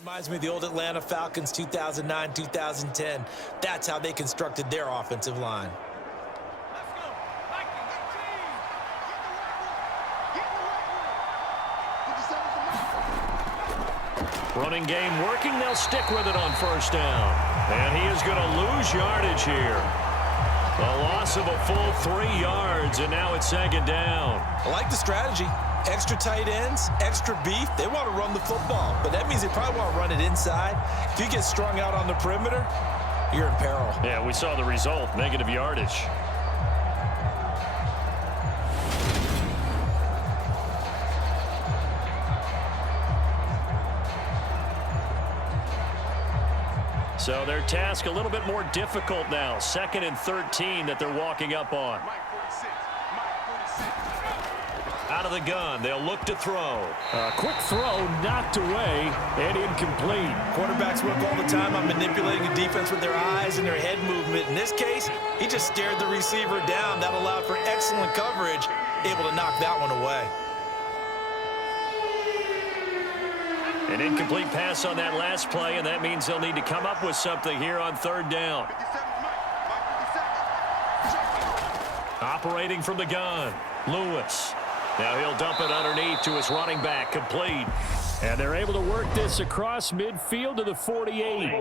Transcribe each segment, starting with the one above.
Reminds me of the old Atlanta Falcons 2009, 2010. That's how they constructed their offensive line. Running game working. They'll stick with it on first down. And he is going to lose yardage here. A loss of a full 3 yards, and now it's second down. I like the strategy. Extra tight ends, extra beef. They want to run the football, but that means they probably want to run it inside. If you get strung out on the perimeter, you're in peril. Yeah, we saw the result, negative yardage. So their task a little bit more difficult now. 2nd and 13 that they're walking up on. Out of the gun, they'll look to throw. A quick throw knocked away and incomplete. Quarterbacks work all the time on manipulating a defense with their eyes and their head movement. In this case, he just stared the receiver down. That allowed for excellent coverage, able to knock that one away. An incomplete pass on that last play, and that means they'll need to come up with something here on 3rd down. Operating from the gun, Lewis. Now he'll dump it underneath to his running back, complete. And they're able to work this across midfield to the 48.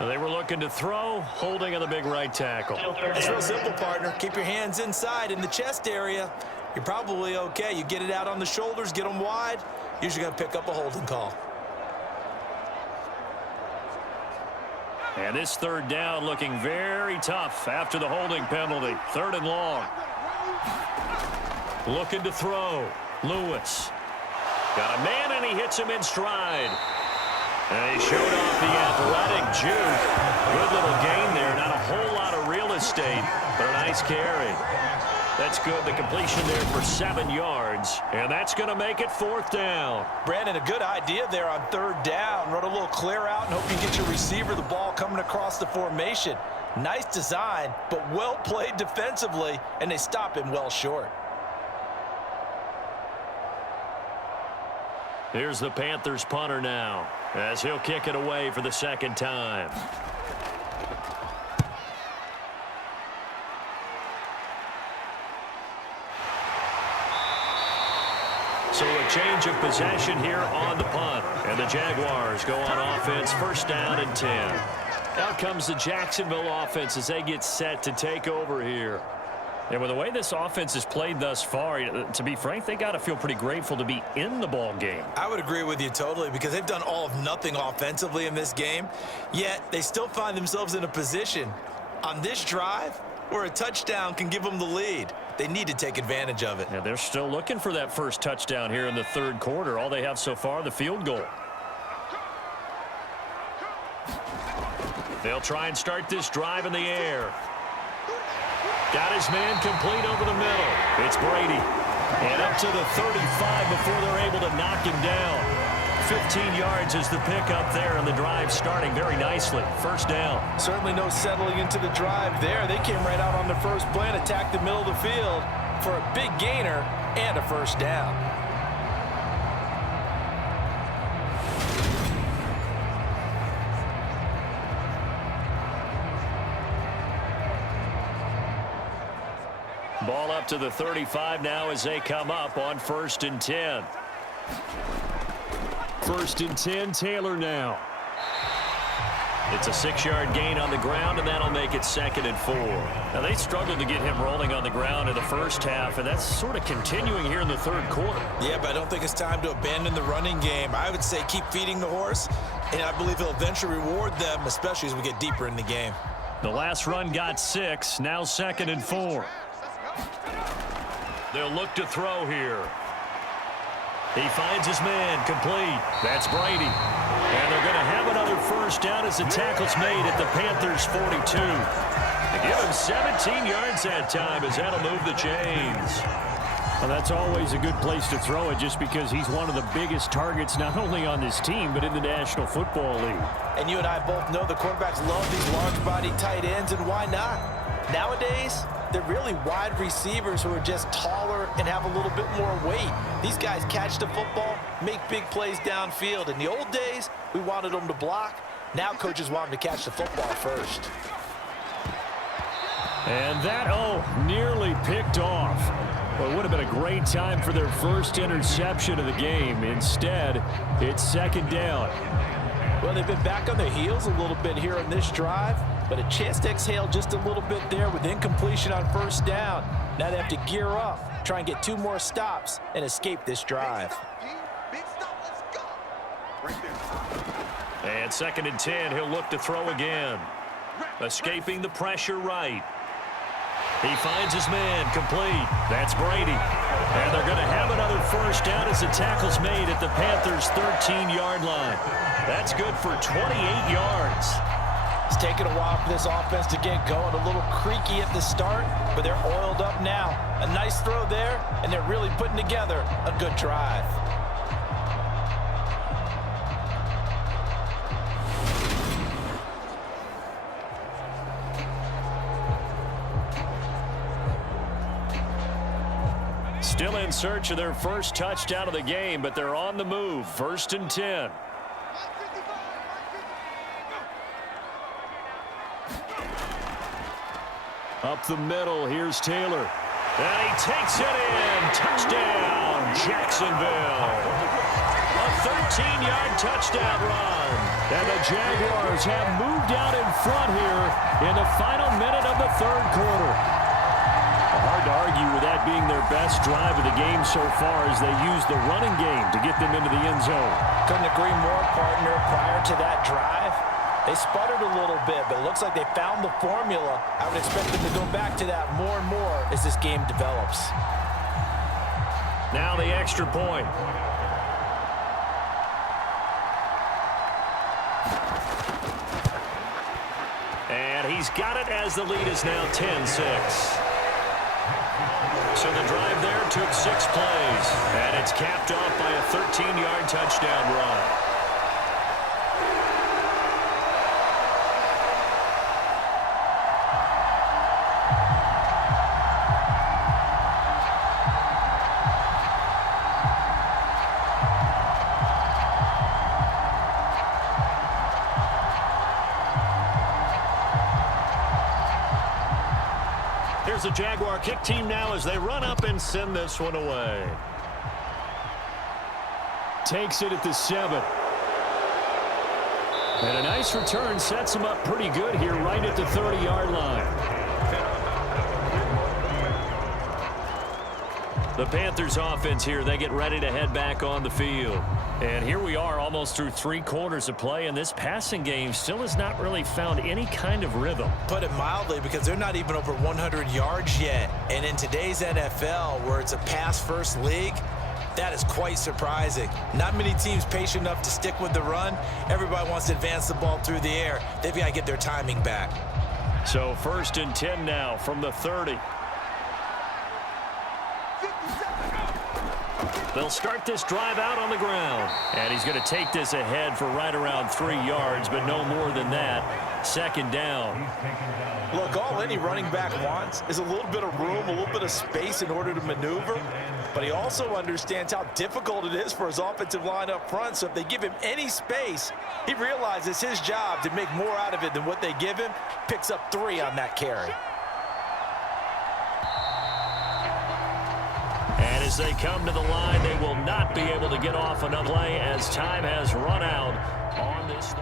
They were looking to throw, holding on the big right tackle. It's real simple, partner. Keep your hands inside in the chest area. You're probably okay. You get it out on the shoulders, get them wide. Usually going to pick up a holding call. And this 3rd down looking very tough after the holding penalty. 3rd and long. Looking to throw. Lewis. Got a man, and he hits him in stride. And he showed off the athletic juke. Good little gain there. Not a whole lot of real estate, but a nice carry. That's good. The completion there for 7 yards. And that's going to make it 4th down. Brandon, a good idea there on 3rd down. Run a little clear out and hope you get your receiver the ball coming across the formation. Nice design, but well played defensively, and they stop him well short. Here's the Panthers punter now, as he'll kick it away for the 2nd time. So a change of possession here on the punt. And the Jaguars go on offense, 1st down and 10. Out comes the Jacksonville offense as they get set to take over here. And with the way this offense has played thus far, to be frank, they got to feel pretty grateful to be in the ball game. I would agree with you totally, because they've done all of nothing offensively in this game, yet they still find themselves in a position on this drive where a touchdown can give them the lead. They need to take advantage of it. And they're still looking for that first touchdown here in the 3rd quarter. All they have so far, the field goal. They'll try and start this drive in the air. Got his man complete over the middle. It's Brady. And up to the 35 before they're able to knock him down. 15 yards is the pickup there, and the drive starting very nicely. 1st down. Certainly no settling into the drive there. They came right out on the first play and attacked the middle of the field for a big gainer and a 1st down. Ball up to the 35 now as they come up on 1st and 10. 1st and 10, Taylor now. It's a 6-yard gain on the ground, and that'll make it 2nd and 4. Now, they struggled to get him rolling on the ground in the 1st half, and that's sort of continuing here in the 3rd quarter. Yeah, but I don't think it's time to abandon the running game. I would say keep feeding the horse, and I believe he'll eventually reward them, especially as we get deeper in the game. The last run got 6, now 2nd and 4. They'll look to throw here. He finds his man, complete. That's Brady. And they're going to have another 1st down as the tackle's made at the Panthers' 42. They give him 17 yards that time as that'll move the chains. Well, that's always a good place to throw it, just because he's one of the biggest targets not only on this team but in the National Football League. And you and I both know the quarterbacks love these large-body tight ends, and why not? Nowadays, they're really wide receivers who are just taller and have a little bit more weight. These guys catch the football, make big plays downfield. In the old days, we wanted them to block. Now coaches want them to catch the football first. And that, nearly picked off. Well, it would have been a great time for their first interception of the game. Instead, it's second down. Well, they've been back on their heels a little bit here on this drive, but a chance to exhale just a little bit there with incompletion on first down. Now they have to gear up, try and get 2 more stops, and escape this drive. Big stop, let's go. And 2nd and 10, he'll look to throw again. Escaping the pressure right. He finds his man, complete. That's Brady. And they're going to have another first down as the tackle's made at the Panthers' 13-yard line. That's good for 28 yards. It's taken a while for this offense to get going. A little creaky at the start, but they're oiled up now. A nice throw there, and they're really putting together a good drive. Still in search of their first touchdown of the game, but they're on the move. 1st and 10. Up the middle, here's Taylor. And he takes it in. Touchdown, Jacksonville. A 13-yard touchdown run. And the Jaguars have moved out in front here in the final minute of the 3rd quarter. Hard to argue with that being their best drive of the game so far as they use the running game to get them into the end zone. Couldn't agree more, partner. Prior to that drive, they sputtered a little bit, but it looks like they found the formula. I would expect them to go back to that more and more as this game develops. Now the extra point. And he's got it as the lead is now 10-6. So the drive there took 6 plays, and it's capped off by a 13-yard touchdown run. Here's the Jaguar kick team now as they run up and send this one away. Takes it at the 7. And a nice return sets him up pretty good here right at the 30-yard line. The Panthers offense here, they get ready to head back on the field. And here we are almost through 3 quarters of play, and this passing game still has not really found any kind of rhythm. Put it mildly, because they're not even over 100 yards yet. And in today's NFL, where it's a pass-first league, that is quite surprising. Not many teams patient enough to stick with the run. Everybody wants to advance the ball through the air. They've got to get their timing back. So 1st and 10 now from the 30. They'll start this drive out on the ground. And he's going to take this ahead for right around 3 yards, but no more than that. 2nd down. Look, all any running back wants is a little bit of room, a little bit of space in order to maneuver. But he also understands how difficult it is for his offensive line up front. So if they give him any space, he realizes his job to make more out of it than what they give him. Picks up 3 on that carry. And as they come to the line, they will not be able to get off another play as time has run out on this.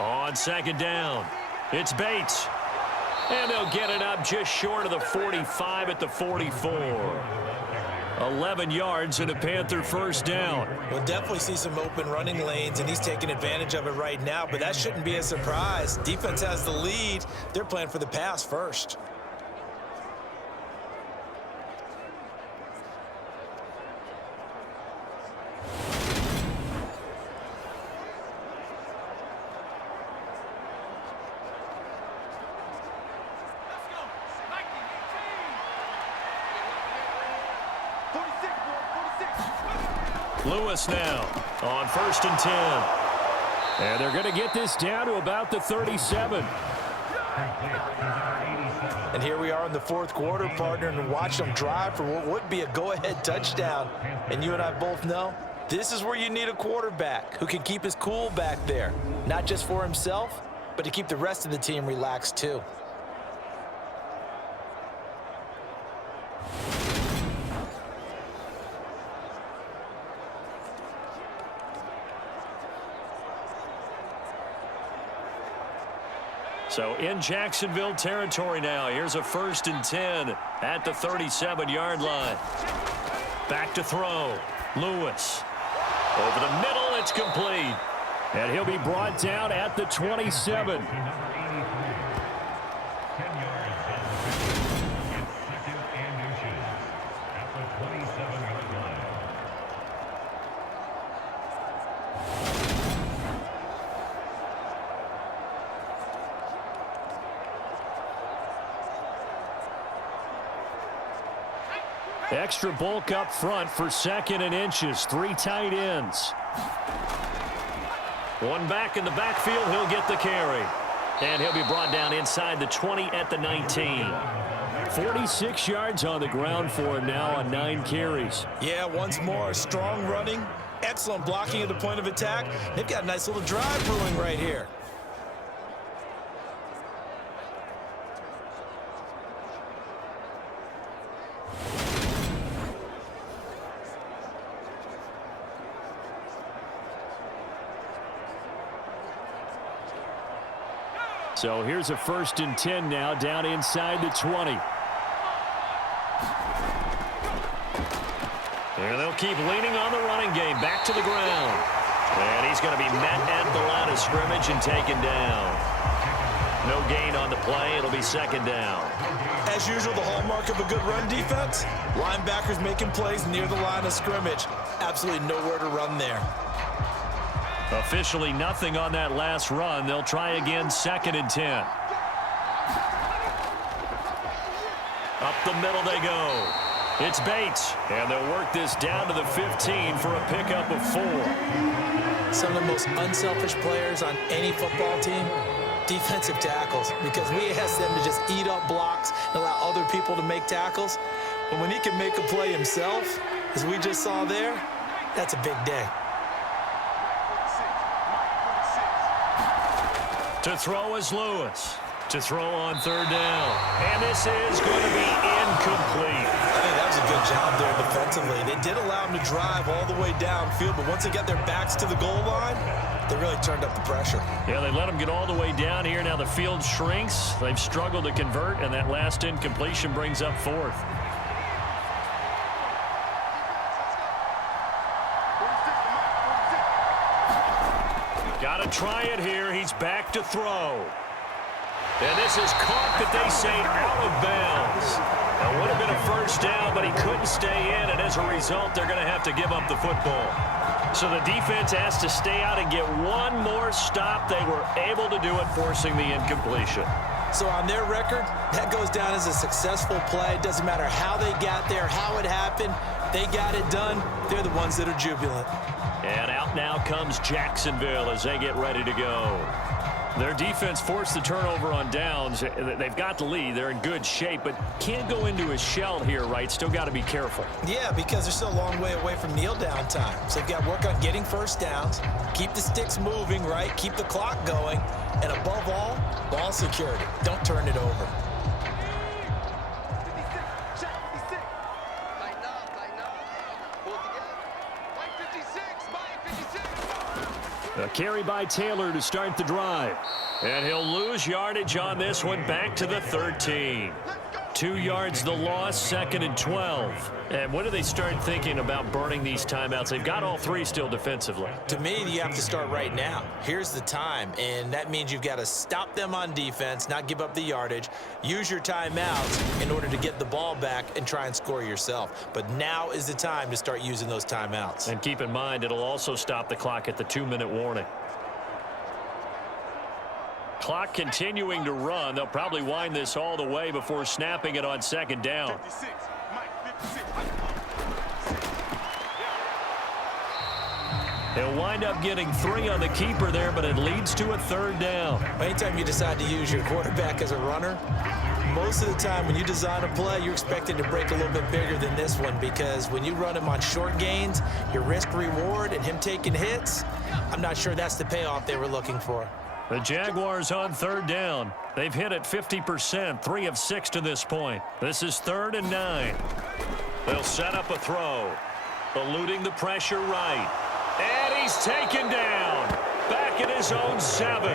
On 2nd down, it's Bates. And they'll get it up just short of the 45 at the 44. 11 yards and a Panther first down. We'll definitely see some open running lanes, and he's taking advantage of it right now, but that shouldn't be a surprise. Defense has the lead. They're playing for the pass first. Lewis now on 1st and 10. And they're going to get this down to about the 37. And here we are in the fourth quarter, partner, and watch them drive for what would be a go-ahead touchdown. And you and I both know this is where you need a quarterback who can keep his cool back there, not just for himself, but to keep the rest of the team relaxed too. So in Jacksonville territory now. Here's a 1st and 10 at the 37-yard line. Back to throw. Lewis. Over the middle, it's complete. And he'll be brought down at the 27. Extra bulk up front for 2nd and inches. 3 tight ends. One back in the backfield. He'll get the carry. And he'll be brought down inside the 20 at the 19. 46 yards on the ground for him now on 9 carries. Yeah, once more, strong running, excellent blocking at the point of attack. They've got a nice little drive brewing right here. So here's a 1st and 10 now down inside the 20. And they'll keep leaning on the running game. Back to the ground. And he's going to be met at the line of scrimmage and taken down. No gain on the play. It'll be 2nd down. As usual, the hallmark of a good run defense, linebackers making plays near the line of scrimmage. Absolutely nowhere to run there. Officially nothing on that last run. They'll try again, 2nd and 10. Up the middle they go. It's Bates. And they'll work this down to the 15 for a pickup of 4. Some of the most unselfish players on any football team, defensive tackles, because we ask them to just eat up blocks and allow other people to make tackles. But when he can make a play himself, as we just saw there, that's a big day. To throw is Lewis. To throw on 3rd down. And this is going to be incomplete. I think that was a good job there defensively. They did allow him to drive all the way downfield, but once they got their backs to the goal line, they really turned up the pressure. Yeah, they let him get all the way down here. Now the field shrinks. They've struggled to convert, and that last incompletion brings up 4th. Got to try it here. He's back to throw. And this is caught, but they say out of bounds. That would have been a 1st down, but he couldn't stay in, and as a result, they're going to have to give up the football. So the defense has to stay out and get one more stop. They were able to do it, forcing the incompletion. So on their record, that goes down as a successful play. It doesn't matter how they got there, how it happened. They got it done. They're the ones that are jubilant. And out now comes Jacksonville as they get ready to go. Their defense forced the turnover on downs. They've got the lead. They're in good shape, but can't go into a shell here, right? Still got to be careful. Yeah, because they're still a long way away from kneel down time. So they've got to work on getting 1st downs, keep the sticks moving, right? Keep the clock going, and above all, ball security. Don't turn it over. A carry by Taylor to start the drive. And he'll lose yardage on this one, back to the 13. 2 yards the loss, 2nd and 12. And when do they start thinking about burning these timeouts? They've got all three still defensively. To me, you have to start right now. Here's the time, and that means you've got to stop them on defense, not give up the yardage, use your timeouts in order to get the ball back and try and score yourself. But now is the time to start using those timeouts. And keep in mind, it'll also stop the clock at the 2-minute warning. Clock continuing to run. They'll probably wind this all the way before snapping it on 2nd down. 56. Mike, 56. He'll wind up getting 3 on the keeper there, but it leads to a 3rd down. Anytime you decide to use your quarterback as a runner, most of the time when you design a play, you're expecting to break a little bit bigger than this one, because when you run him on short gains, your risk-reward and him taking hits, I'm not sure that's the payoff they were looking for. The Jaguars on 3rd down. They've hit it 50%, 3 of 6 to this point. This is 3rd and 9. They'll set up a throw. Eluding the pressure right. And he's taken down. Back at his own 7.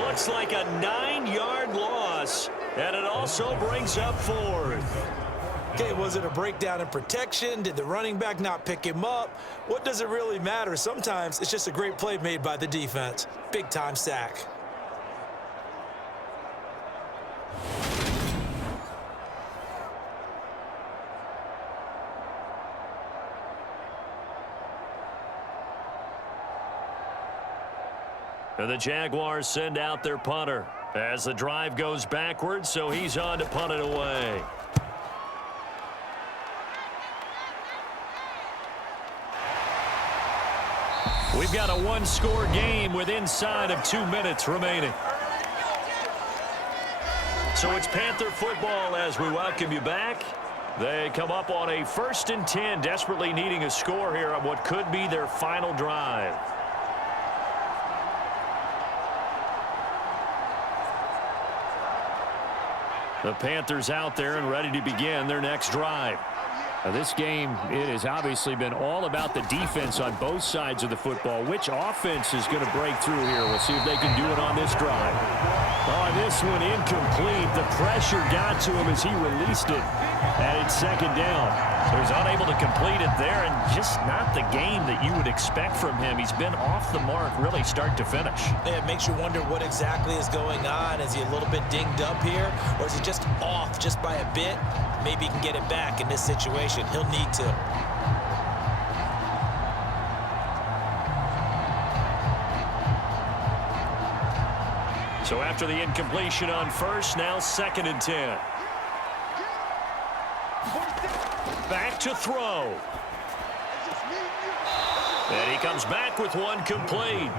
Looks like a 9-yard loss. And it also brings up 4th. Okay, was it a breakdown in protection? Did the running back not pick him up? What does it really matter? Sometimes it's just a great play made by the defense. Big-time sack. And the Jaguars send out their punter as the drive goes backwards, so he's on to punt it away. We've got a 1-score game with inside of 2 minutes remaining. So it's Panther football as we welcome you back. They come up on a 1st and 10, desperately needing a score here on what could be their final drive. The Panthers out there and ready to begin their next drive. Now, this game, it has obviously been all about the defense on both sides of the football. Which offense is going to break through here? We'll see if they can do it on this drive. Oh, this one incomplete. The pressure got to him as he released it. And it's 2nd down. So he's unable to complete it there, and just not the game that you would expect from him. He's been off the mark really start to finish. Yeah, it makes you wonder what exactly is going on. Is he a little bit dinged up here, or is he just off just by a bit? Maybe he can get it back in this situation. He'll need to. So after the incompletion on 1st, now 2nd and 10. Back to throw. And he comes back with one complete.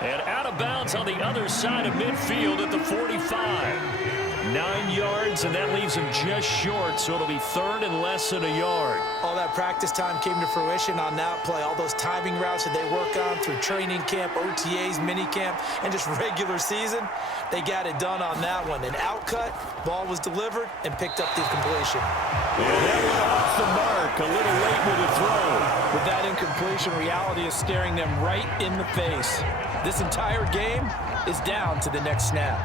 And out of bounds on the other side of midfield at the 45. 9 yards, and that leaves him just short, so it'll be 3rd and less than a yard. All that practice time came to fruition on that play. All those timing routes that they work on through training camp, OTAs, minicamp, and just regular season, they got it done on that one. An outcut, ball was delivered, and picked up the completion. And that went off the mark, a little late with the throw. With that incompletion, reality is staring them right in the face. This entire game is down to the next snap.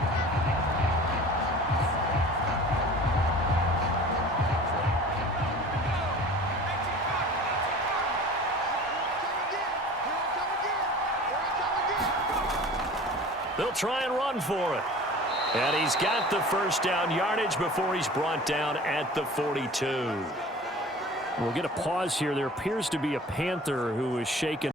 They'll try and run for it. And he's got the 1st down yardage before he's brought down at the 42. We'll get a pause here. There appears to be a Panther who is shaken.